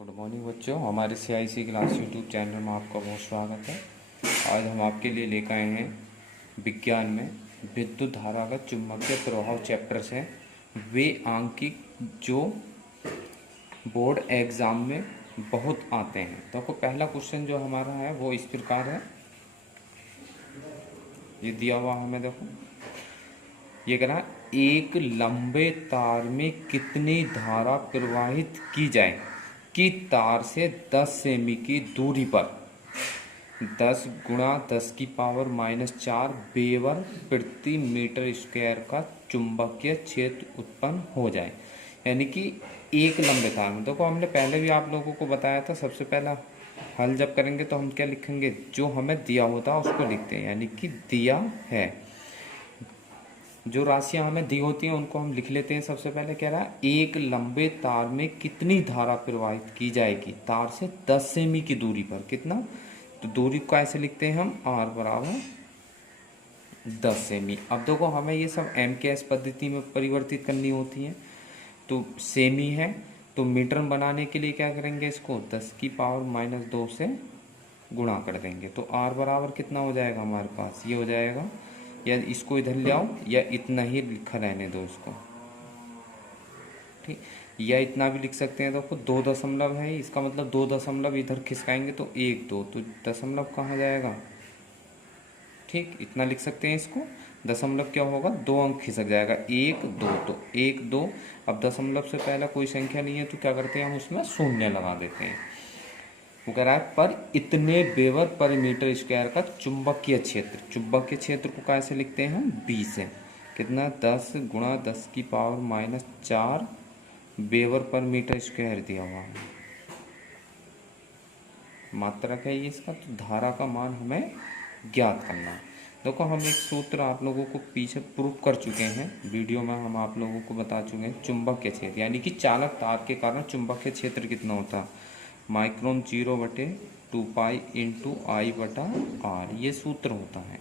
Good morning बच्चों, हमारे CIC class YouTube channel में आपका बहुत स्वागत है। आज हम आपके लिए लेकर आए हैं विज्ञान में विद्युत धारा का चुंबकीय प्रभाव चैप्टर से वे आंकिक जो बोर्ड एग्ज़ाम में बहुत आते हैं। तो पहला क्वेश्चन जो हमारा है वो इस प्रकार है, ये दिया हुआ हमें, देखो ये कह रहा है एक लंबे तार में कितनी धारा प्रवाहित की जाए कि तार से 10 सेमी की दूरी पर 10 गुणा 10 की पावर -4 वेबर प्रति मीटर स्क्वायर का चुंबकीय क्षेत्र उत्पन्न हो जाए। यानी कि एक लंबे तार में, देखो हमने पहले भी आप लोगों को बताया था, सबसे पहला हल जब करेंगे तो हम क्या लिखेंगे, जो हमें दिया होता है उसको लिखते हैं। यानी कि दिया है, जो राशियां हमें दी होती हैं उनको हम लिख लेते हैं। सबसे पहले कह रहा है एक लंबे तार में कितनी धारा प्रवाहित की जाएगी तार से 10 सेमी की दूरी पर, कितना, तो दूरी को ऐसे लिखते हैं हम R बराबर 10 सेमी। अब देखो हमें ये सब MKS पद्धति में परिवर्तित करनी होती है, तो सेमी है तो मीटर बनाने के लिए क्या करेंगे, इसको 10 की पावर -2 से गुणा कर देंगे। तो R बराबर कितना हो जाएगा हमारे पास, ये हो जाएगा, या इसको इधर ले आओ या इतना ही लिखा रहने दो इसको, ठीक, या इतना भी लिख सकते हैं। देखो 2 दशमलव है, इसका मतलब 2 दशमलव इधर खिसकाएंगे तो 1 2, तो दशमलव कहाँ जाएगा, ठीक, इतना लिख सकते हैं इसको। दशमलव क्या होगा, 2 अंक खिसक जाएगा, 1 2, तो 1 2। अब दशमलव से पहला कोई संख्या नहीं है तो क्या करते हैं हम उसमें शून्य लगा देते हैं। वो कह रहा है पर इतने वेबर पर मीटर स्क्वायर का चुंबकीय क्षेत्र, चुंबकीय क्षेत्र को कैसे लिखते हैं हम, B से, कितना, 10 गुणा 10 की power -4 weber per metre square दिया हुआ है, मात्रक है ये इसका। तो धारा का मान हमें ज्ञात करना है। देखो हम एक सूत्र आप लोगों को पीछे प्रूफ कर चुके हैं, वीडियो में हम आप लोगों को बता चुके हैं। चुंबकीय क्षेत्र यानी कि चालक तार के कारण चुंबकीय क्षेत्र कितना होता है, माइक्रोन 0/2 पाई इंटू I/R, ये सूत्र होता है,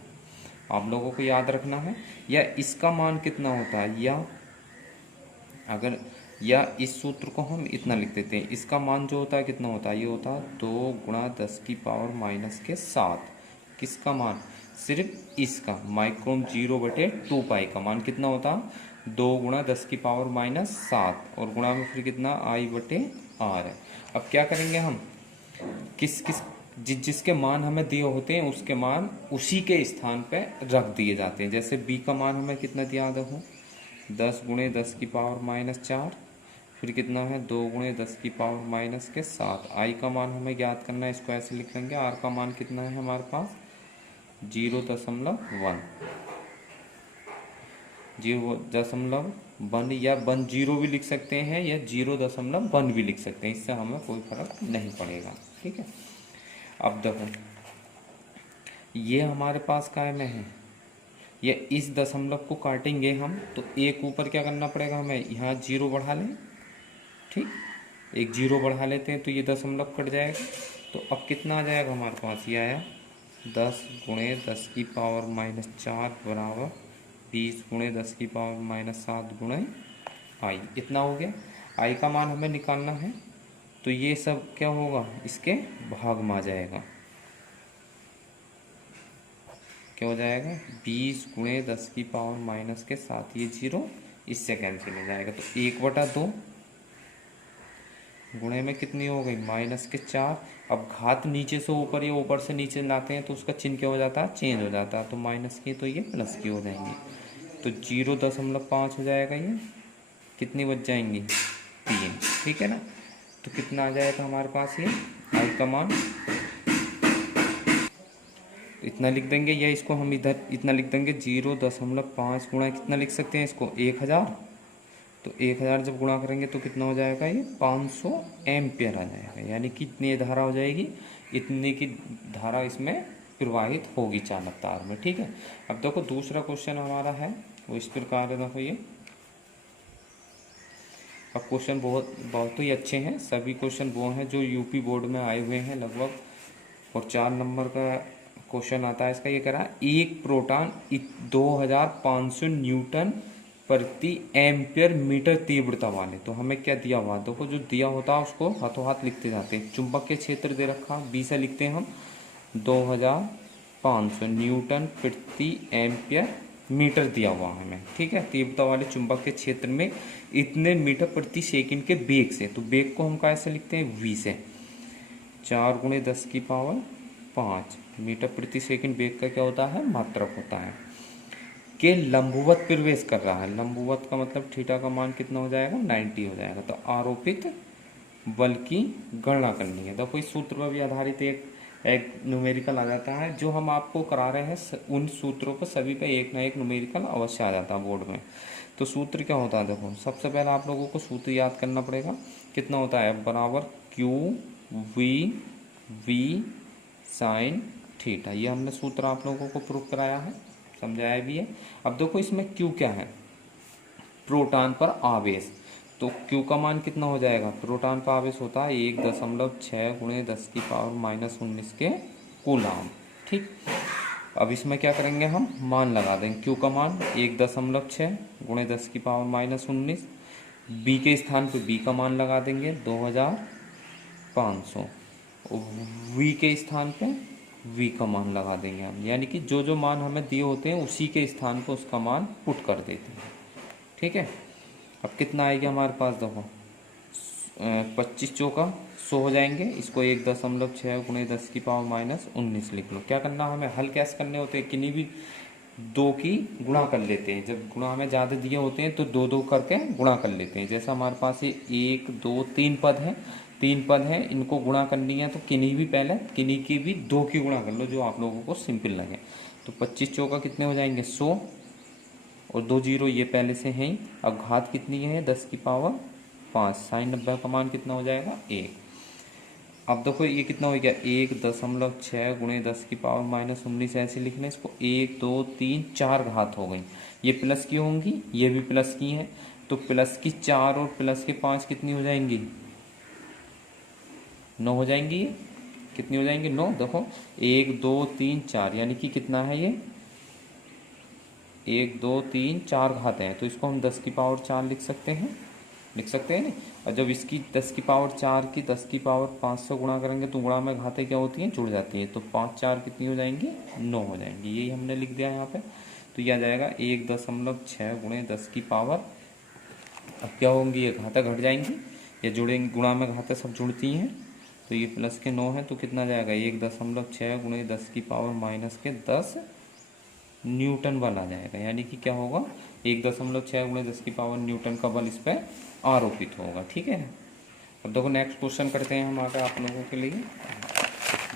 आप लोगों को याद रखना है। या इसका मान कितना होता है, या इस सूत्र को हम इतना लिख देते हैं, इसका मान जो होता है कितना होता है, ये होता है 2 गुणा 10 की पावर -7। किसका मान, सिर्फ इसका माइक्रोन 0/2 पाई का मान कितना होता है, 2 गुणा 10 की पावर -7 और गुणा में फिर कितना I/R है। अब क्या करेंगे हम, जिसके मान हमें दिए होते हैं उसके मान उसी के स्थान पे रख दिए जाते हैं। जैसे B का मान हमें कितना दिया, देखो 10 गुणे 10 की पावर -4, फिर कितना है 2 गुणे 10 की पावर -7। I का मान हमें ज्ञात करना है, इसको ऐसे लिख लेंगे। R का मान कितना है हमारे पास 0.1, 0.1 या 10 भी लिख सकते हैं या 0.1 भी लिख सकते हैं, इससे हमें कोई फर्क नहीं पड़ेगा, ठीक है। अब देखो ये हमारे पास काय में है, ये इस दशमलव को काटेंगे हम तो एक ऊपर क्या करना पड़ेगा हमें, यहाँ 0 बढ़ा लें, ठीक, एक 0 बढ़ा लेते हैं तो ये दशमलव कट जाएगा। तो अब कितना आ जाएगा हमारे पास, ये आया 10 गुणे 10 की पावर -4 बराबर 20 गुणे 10 की पावर -7 गुणे I, इतना हो गया। I का मान हमें निकालना है तो ये सब क्या होगा, इसके भाग में आ जाएगा, क्या हो जाएगा 20 गुणे 10 की पावर -7, ये 0 इससे कैंसिल हो जाएगा। तो 1/2 गुणे में कितनी हो गई -4। अब घात नीचे से ऊपर या ऊपर से नीचे लाते हैं तो उसका चिन्ह क्या हो जाता है, चेंज हो जाता है, तो माइनस की तो ये प्लस की हो जाएंगी, तो 0.5 हो जाएगा, ये कितनी बच जाएंगी 3, ठीक है ना। तो कितना आ जाएगा हमारे पास, ये I का मान इतना लिख देंगे, या इसको हम इधर इतना लिख देंगे 0.5 गुणा कितना लिख सकते हैं इसको 1000, तो 1000 जब गुणा करेंगे तो कितना हो जाएगा, ये 500 एम्पियर आ जाएगा। यानी कि इतनी धारा हो जाएगी, इतनी की धारा इसमें प्रवाहित होगी चालक तार में, ठीक है। अब देखो दूसरा क्वेश्चन हमारा है वो इस प्रकार है, देखो ये अब क्वेश्चन बहुत ही अच्छे हैं, सभी क्वेश्चन वो हैं जो यूपी बोर्ड में आए हुए हैं लगभग, और 4 नंबर का क्वेश्चन आता है इसका। ये कह रहा है एक प्रोटॉन 2500 न्यूटन प्रति एम्पियर मीटर तीव्रता वाले। तो हमें क्या दिया हुआ, देखो जो दिया होता है उसको हाथों हाथ लिखते जाते हैं। चुंबकीय क्षेत्र दे रखा, बी से लिखते हैं हम 2500 न्यूटन प्रति एम्पियर मीटर दिया हुआ है हमें, ठीक है। तीव्रता वाले चुंबकीय क्षेत्र में इतने मीटर प्रति सेकंड के वेग से, तो वेग को हम कैसे लिखते हैं, वी से 4 × 10⁵ मीटर प्रति सेकंड वेग का क्या होता है, मात्रक होता है। के लंबवत प्रवेश कर रहा है, लंबवत का मतलब थीटा का मान कितना हो जाएगा, 90 हो जाएगा। तो आरोपित बल की गणना करनी है। देखो इस सूत्र पर भी आधारित एक न्यूमेरिकल आ जाता है, जो हम आपको करा रहे हैं उन सूत्रों पर सभी पे एक ना एक न्यूमेरिकल अवश्य आ जाता है बोर्ड में। तो सूत्र क्या होता है, देखो सबसे पहले आप लोगों को सूत्र याद करना पड़ेगा। कितना होता है, बराबर क्यू वी साइन थीटा। ये हमने सूत्र आप लोगों को प्रूव कराया है, समझाया भी है। अब देखो इसमें क्यू क्या है, प्रोटॉन पर आवेश। तो क्यू का मान कितना हो जाएगा, प्रोटॉन पर आवेश होता है 1.6 × 10⁻⁻19 के कूलाम, ठीक। अब इसमें क्या करेंगे, हम मान लगा देंगे। क्यू का मान 1.6 × 10⁻⁻19, बी के स्थान पे बी का मान लगा देंगे 2500, वी के स्थान पे वी का मान लगा देंगे हम, यानी कि जो जो मान हमें दिए होते हैं उसी के स्थान पर उसका मान पुट कर देते हैं, ठीक है। अब कितना आएगा हमारे पास, देखो 25 चौका 100 हो जाएंगे। इसको 1.6 × 10⁻⁻19 लिख लो। क्या करना, हमें हल कैसे करने होते हैं, किन्हीं भी दो की गुणा कर लेते हैं। जब गुणा हमें ज़्यादा दिए होते हैं तो दो दो करके गुणा कर लेते हैं। जैसा हमारे पास ये 1 2 3 पद हैं, 3 पद हैं, इनको गुणा करनी है तो किन्हीं भी पहले किन्हीं की भी 2 की गुणा कर लो, जो आप लोगों को सिंपल लगे। तो 25 चौका कितने हो जाएंगे, 100, और 2 जीरो ये पहले से हैं। अब घात कितनी है, 10⁵ साइन 90 का मान कितना हो जाएगा, 1। अब देखो ये कितना हो गया, 1.6 × 10⁻⁻19 ऐसे लिखना है इसको। 1 2 3 4 घात हो गई, ये प्लस की होंगी, ये भी प्लस की हैं। तो प्लस की 4 और प्लस के 5 कितनी हो जाएंगी, 9 हो जाएंगी। ये कितनी हो जाएंगी, 9। देखो 1 2 3 4 यानी कि कितना है ये, 1 2 3 4 घात हैं। तो इसको हम 10⁻4 लिख सकते हैं, लिख सकते हैं ना। और जब इसकी 10⁻4 की 10⁻5 से गुणा करेंगे तो गुणा में घातें क्या होती हैं, जुड़ जाती हैं। तो 5 4 कितनी हो जाएंगी, 9 हो जाएंगी। यही हमने लिख दिया यहाँ पे। तो यह आ जाएगा 1.6 × 10⁻। अब क्या होंगी, ये घातें घट जाएंगी, ये जुड़ेंगी, गुणा में घातें सब जुड़ती हैं। तो ये प्लस के 9 है, तो कितना जाएगा, 1.6 × 10⁻⁻10 न्यूटन बल आ जाएगा। यानी कि क्या होगा, 1.6 × 10⁻ न्यूटन का बल इस पर आरोपित होगा, ठीक है। अब देखो नेक्स्ट क्वेश्चन करते हैं हम आगे आप लोगों के लिए।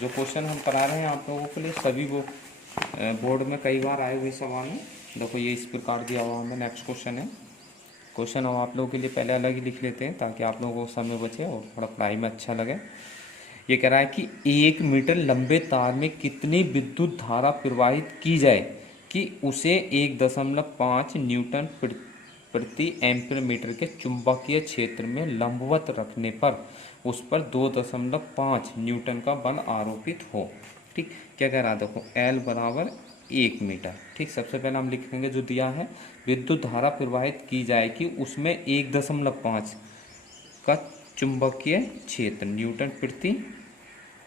जो क्वेश्चन हम करा रहे हैं आप लोगों के लिए सभी वो बोर्ड में कई बार आए हुए सवाल हैं। देखो ये इस प्रकार दिया हुआ हमें नेक्स्ट क्वेश्चन है। क्वेश्चन हम आप लोगों के लिए पहले अलग ही लिख लेते हैं ताकि आप लोगों को समय बचे और थोड़ा पढ़ाई में अच्छा लगे। ये कह रहा है कि 1 मीटर लंबे तार में कितनी विद्युत धारा प्रवाहित की जाए कि उसे 1.5 न्यूटन प्रति एम्पीयर मीटर के चुंबकीय क्षेत्र में लंबवत रखने पर उस पर 2.5 न्यूटन का बल आरोपित हो, ठीक। क्या कह रहा है, देखो L बराबर 1 मीटर, ठीक। सबसे पहले हम लिखेंगे जो दिया है, विद्युत धारा प्रवाहित की जाए कि उसमें 1.5 का चुंबकीय क्षेत्र न्यूटन प्रति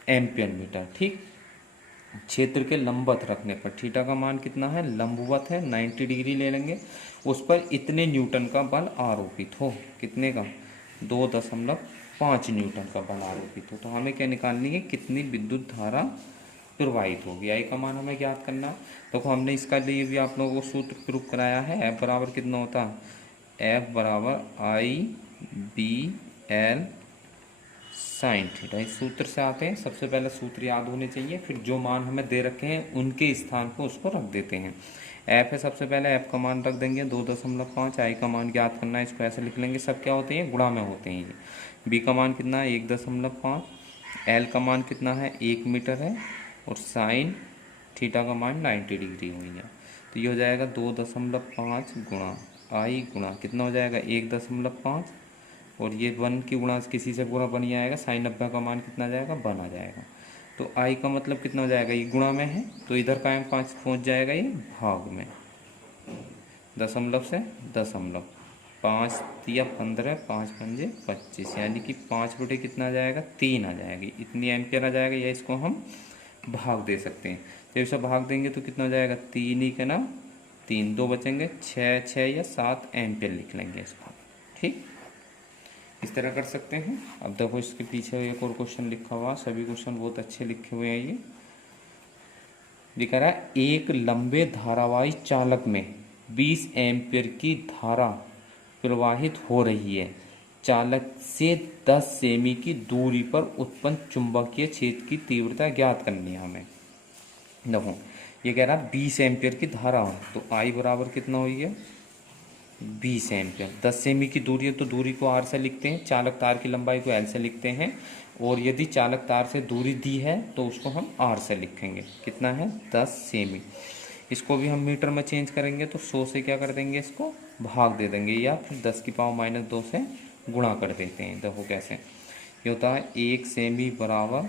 एम्पीयर मीटर, ठीक। क्षेत्र के लंबवत रखने पर थीटा का मान कितना है, लंबवत है 90 डिग्री ले लेंगे, उस पर इतने न्यूटन का बल आरोपित हो। कितने का, 2.5 न्यूटन का बल आरोपित हो। तो हमें क्या निकालनी है, कितनी विद्युत धारा प्रवाहित होगी। आई का मान हमें ज्ञात करना। तो हमने इसका लिए भी आप लोगों को सूत्र प्रूव कराया है। F बराबर कितना होता है, F बराबर IBL साइन थीटा। इस सूत्र से आते हैं। सबसे पहले सूत्र याद होने चाहिए, फिर जो मान हमें दे रखे हैं उनके स्थान पर उसको रख देते हैं। F है, सबसे पहले F का मान रख देंगे 2.5, I का मान ज्ञात करना है, इसको ऐसे लिख लेंगे। सब क्या होते हैं, गुणा में होते हैं। ये B का मान कितना है, 1.5, L का मान कितना है, 1 मीटर है, और साइन थीटा का मान 90 डिग्री हुई है। तो ये हो जाएगा 2.5 गुणा I गुणा कितना हो जाएगा, 1.5, और ये 1 की गुणा किसी से पूरा बन आएगा, साइन 90 का मान कितना जाएगा, 1 आ जाएगा। तो I का मतलब कितना हो जाएगा, ये गुणा में है तो इधर का 5 पहुँच जाएगा, ये भाग में। दशमलव से दशमलव, 5 या 15, 5 पंजे 25, यानी कि 5 बटे कितना आ जाएगा, 3 आ जाएगी, इतनी एम्पियर आ जाएगा। या इसको हम भाग दे सकते हैं, जब इसे भाग देंगे तो कितना हो जाएगा, 3 ही का ना 3, 2 बचेंगे, 6 या 7 एम्पियर लिख लेंगे इसको। ठीक, इस तरह कर सकते हैं। अब देखो इसके पीछे एक और क्वेश्चन लिखा हुआ, सभी क्वेश्चन बहुत अच्छे लिखे हुए हैं। ये लिखा रहा है, एक लंबे धारावाही चालक में 20 एम्पियर की धारा प्रवाहित हो रही है। चालक से 10 सेमी की दूरी पर उत्पन्न चुंबकीय क्षेत्र की तीव्रता ज्ञात करनी है हमें। देखो ये कह रहा है 20 एम्पियर की धारा हो, तो आई बराबर कितना हुई है, 20 एम्पियर। 10 सेमी की दूरी है तो दूरी को आर से लिखते हैं, चालक तार की लंबाई को एल से लिखते हैं, और यदि चालक तार से दूरी दी है तो उसको हम आर से लिखेंगे। कितना है, 10 सेमी। इसको भी हम मीटर में चेंज करेंगे तो 100 से क्या कर देंगे, इसको भाग दे देंगे, या फिर 10 की पावर -2 से गुणा कर देते हैं। देखो कैसे ये होता है, 1 सेमी बराबर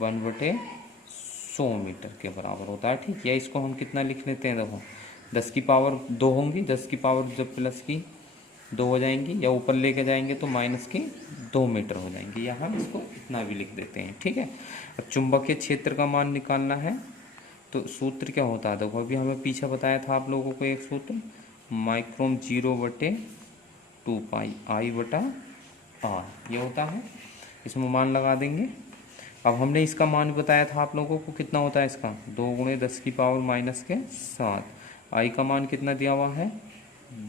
1/100 मीटर के बराबर होता है। ठीक, या इसको हम कितना लिख लेते हैं, देखो 10 की पावर 2 होंगी, 10 की पावर जब प्लस की 2 हो जाएंगी, या ऊपर लेके जाएंगे तो माइनस की 2 मीटर हो जाएंगी, या हम इसको इतना भी लिख देते हैं। ठीक है, अब चुंबकीय क्षेत्र का मान निकालना है तो सूत्र क्या होता है, देखो अभी हमें पीछे बताया था आप लोगों को एक सूत्र, माइक्रोम 0/2 पाई आई बटा आर, ये होता है। इसमें मान लगा देंगे। अब हमने इसका मान बताया था आप लोगों को, कितना होता है इसका, 2 × 10 की पावर -7। आई का मान कितना दिया हुआ है,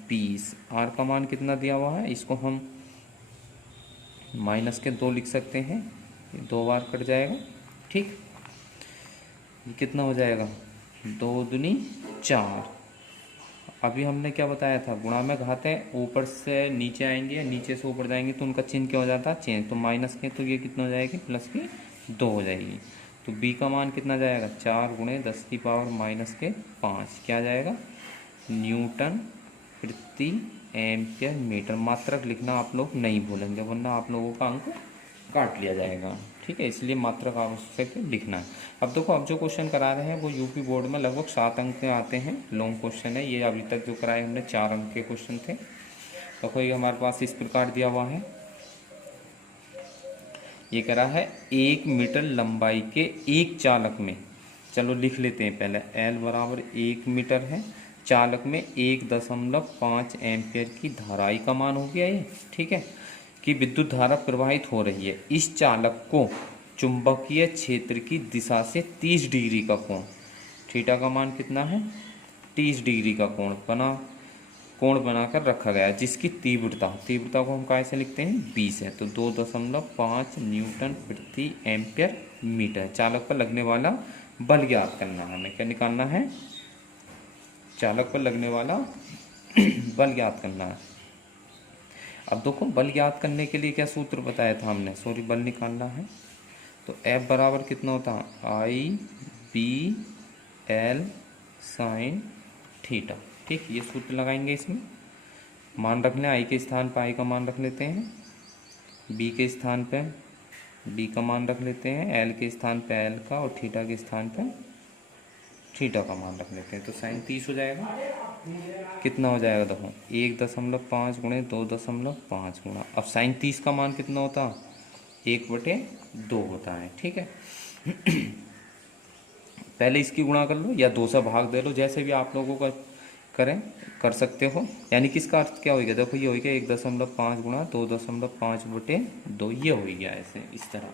20। आर का मान कितना दिया हुआ है, इसको हम -2 लिख सकते हैं, ये 2 बार कट जाएगा। ठीक, ये कितना हो जाएगा, 2 दूनी 4। अभी हमने क्या बताया था, गुणा में घात है, ऊपर से नीचे आएंगे या नीचे से ऊपर जाएंगे तो उनका चिन्ह क्या हो जाता है, चेंज। तो माइनस के तो ये कितना हो जाएगी, प्लस की 2 हो जाएगी। तो बी का मान कितना जाएगा, 4 × 10 की पावर -5, क्या जाएगा, न्यूटन प्रति एम्पियर मीटर। मात्रक लिखना आप लोग नहीं भूलेंगे, वरना आप लोगों का अंक काट लिया जाएगा। ठीक है, इसलिए मात्रक आवश्यक लिखना है। अब देखो, अब जो क्वेश्चन करा रहे हैं वो यूपी बोर्ड में लगभग 7 अंक के आते हैं, लॉन्ग क्वेश्चन है ये। अभी तक जो कराए हमने 4 अंक के क्वेश्चन थे। देखो ये हमारे पास इस प्रकार दिया हुआ है, ये करा है 1 मीटर लंबाई के एक चालक में, चलो लिख लेते हैं पहले, एल बराबर 1 मीटर है, चालक में 1.5 एम्पियर की धाराई का मान हो गया ये। ठीक है, कि विद्युत धारा प्रवाहित हो रही है। इस चालक को चुंबकीय क्षेत्र की दिशा से 30 डिग्री का कोण, थीटा का मान कितना है, 30 डिग्री का कोण बनाकर रखा गया है, जिसकी तीव्रता को हम कैसे लिखते हैं, 20 है, तो 2.5 न्यूटन प्रति एम्पियर मीटर। चालक पर लगने वाला बल ज्ञात करना है हमें, क्या निकालना है, चालक पर लगने वाला बल ज्ञात करना है। अब देखो बल ज्ञात करने के लिए क्या सूत्र बताया था हमने, सॉरी बल निकालना है तो F बराबर कितना होता है, I/B/L sin थीटा। ठीक, ये सूत्र लगाएंगे, इसमें मान रखने, आई के स्थान पर आई का मान रख लेते हैं, बी के स्थान पे बी का मान रख लेते हैं, एल के स्थान पे एल का, और थीटा के स्थान पे थीटा का मान रख लेते हैं। तो sin 30 हो जाएगा, कितना हो जाएगा, देखो 1.5 × 2.5 गुणा, अब sin 30 का मान कितना होता है, 1/2 होता है। ठीक है, पहले इसकी गुणा कर लो या 2 से भाग दे लो, जैसे भी आप लोगों का कर सकते हो। यानी कि इसका अर्थ क्या होगा, देखो ये हो गया 1.5 गुणा 2.5/2, ये हो गया ऐसे इस तरह।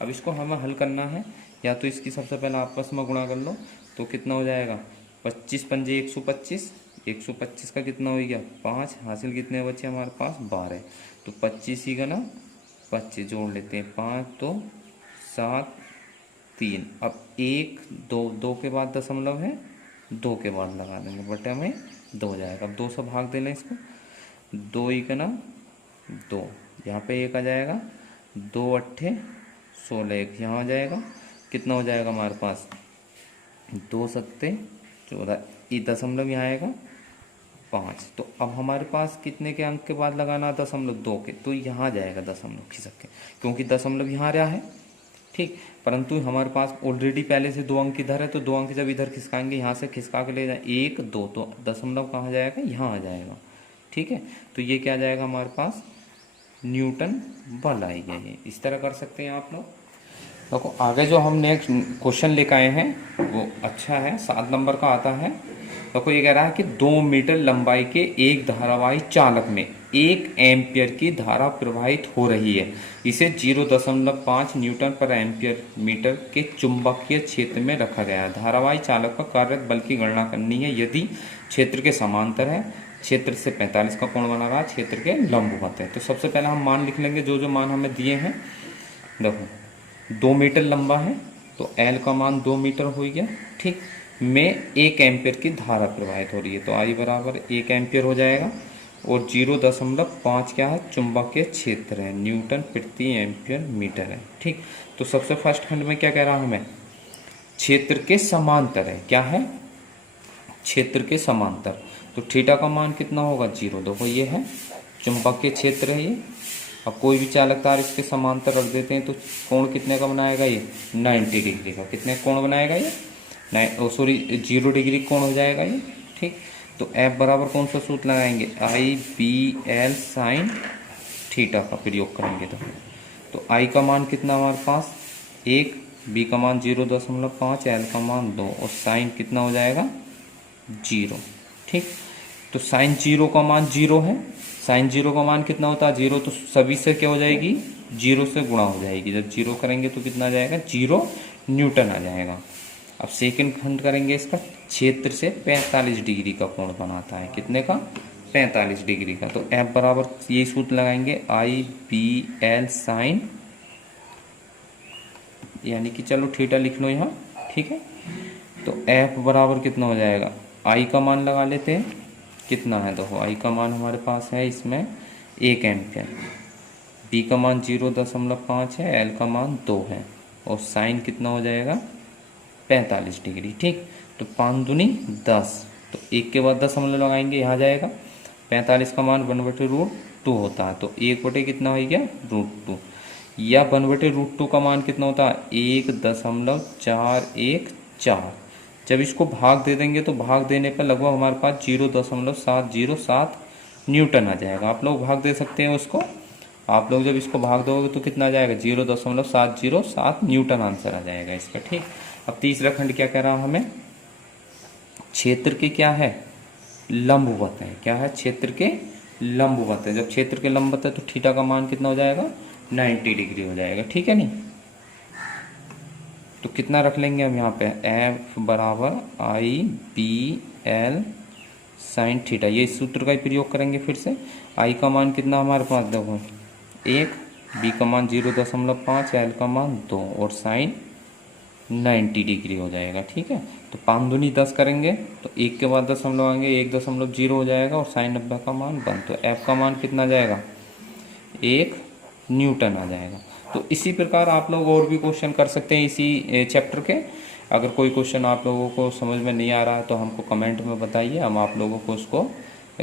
अब इसको हमें हल करना है, या तो इसकी सबसे पहले आपस में गुणा कर लो, तो कितना हो जाएगा, 25 पंजे 125, 125 का कितना हो गया 5, हासिल कितने बचे हमारे पास 12, तो 25 ही का ना 25 जोड़ लेते हैं, 5 2 7 3। अब 1 2 2 के बाद दशमलव है, 2 के बाद लगा देंगे, बटे में 2 हो जाएगा। अब 2 से भाग दे लें इसको, 2 ही का ना 2, यहाँ पे 1 आ जाएगा, 2 8 16, 1 यहाँ आ जाएगा, कितना हो जाएगा हमारे पास 2 7 14, ये दशमलव यहाँ आएगा 5। तो अब हमारे पास कितने के अंक के बाद लगाना, 2 के, तो यहाँ जाएगा दशमलव खिसक के, क्योंकि दशमलव यहाँ रहा है। ठीक, परंतु हमारे पास ऑलरेडी पहले से 2 अंक इधर है, तो 2 अंक जब इधर खिसकाएंगे, यहाँ से खिसका के ले जाए 1 2, तो दशमलव कहाँ जाएगा, यहाँ आ जाएगा। ठीक है, तो ये क्या आ जाएगा हमारे पास, न्यूटन बल आएगा। ये इस तरह कर सकते हैं आप लोग। देखो आगे जो हम नेक्स्ट क्वेश्चन लेकर आए हैं वो अच्छा है, 7 नंबर का आता है। देखो ये कह रहा है कि 2 मीटर लंबाई के एक धारावाही चालक में 1 एम्पियर की धारा प्रवाहित हो रही है। इसे 0.5 न्यूटन पर एम्पियर मीटर के चुंबकीय क्षेत्र में रखा गया है। धारावाही चालक का कार्यरत बल की गणना करनी है यदि क्षेत्र के समांतर है, क्षेत्र से 45 का कोण बना रहा है, क्षेत्र के लंबवत है। तो सबसे पहले हम मान लिख लेंगे जो जो मान हमें दिए हैं। देखो 2 मीटर लंबा है तो L का मान 2 मीटर हो गया। ठीक, में 1 एम्पियर की धारा प्रवाहित हो रही है तो I बराबर 1 एम्पियर हो जाएगा। और 0.5 क्या है, चुंबकीय क्षेत्र है, न्यूटन प्रति एम्पियर मीटर है। ठीक, तो सबसे फर्स्ट खंड में क्या कह रहा हमें, क्षेत्र के समांतर है। क्या है, क्षेत्र के समांतर। तो थीटा का मान कितना होगा, 0। देखो ये है चुंबकीय क्षेत्र है ये। अब कोई भी चालक तार इसके समांतर रख देते हैं तो कोण कितने का बनाएगा ये, 90 डिग्री का। कितने कोण बनाएगा ये, 0 डिग्री कोण हो जाएगा ये। ठीक, तो F बराबर कौन सा सूत्र लगाएंगे, IBL साइन थीटा का प्रयोग करेंगे। तो I का मान कितना हमारे पास 1, B का मान 0.5, L का मान 2 और साइन कितना हो जाएगा 0। ठीक, तो साइन 0 का मान 0 है। साइन 0 का मान कितना होता है 0, तो सभी से क्या हो जाएगी, 0 से गुणा हो जाएगी। जब 0 करेंगे तो कितना आ जाएगा, 0 न्यूटन आ जाएगा। अब सेकंड खंड करेंगे इसका, क्षेत्र से 45 डिग्री का कोण बनाता है। कितने का, 45 डिग्री का। तो F बराबर ये सूत्र लगाएंगे IBL साइन, यानी कि चलो थीटा लिख लो यहाँ। ठीक है, तो F बराबर कितना हो जाएगा, I का मान लगा लेते हैं कितना है। देखो I का मान हमारे पास है इसमें 1 एम्पियर, B का मान 0.5 है, L का मान 2 है और साइन कितना हो जाएगा 45 डिग्री। ठीक, तो 5 दूनी 10, तो 1 के बाद दशमलव लगाएंगे, यहाँ जाएगा। 45 का मान 1/√2 होता है, तो 1 कितना हो गया, √2। या 1/√2 का मान कितना होता है, 1.414। जब इसको भाग दे देंगे तो भाग देने पर लगभग हमारे पास 0.707 न्यूटन आ जाएगा। आप लोग भाग दे सकते हैं उसको, आप लोग जब इसको भाग दोगे तो कितना आ जाएगा, 0.707 न्यूटन आंसर आ जाएगा इसका। ठीक, अब तीसरा खंड क्या कह रहा है हमें, क्षेत्र के क्या है, लंबवत है। क्या है, क्षेत्र के लंबवत है। जब क्षेत्र के लंबवत है तो थीटा का मान कितना हो जाएगा, 90 डिग्री हो जाएगा। ठीक है नहीं, तो कितना रख लेंगे हम यहाँ पे, F बराबर IBL साइन थीटा, ये इस सूत्र का ही प्रयोग करेंगे फिर से। I का मान कितना हमारे पास, देखो 1, B का मान 0.5, L का मान 2 और साइन 90 डिग्री हो जाएगा। ठीक है, तो 5 दूनी 10 करेंगे तो 1 के बाद दशमलव आएंगे, 1.0 हो जाएगा और साइन 90 का मान 1। तो F का मान कितना जाएगा, 1 न्यूटन आ जाएगा। तो इसी प्रकार आप लोग और भी क्वेश्चन कर सकते हैं इसी चैप्टर के। अगर कोई क्वेश्चन आप लोगों को समझ में नहीं आ रहा है तो हमको कमेंट में बताइए, हम आप लोगों को उसको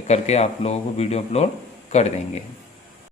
करके आप लोगों को वीडियो अपलोड कर देंगे।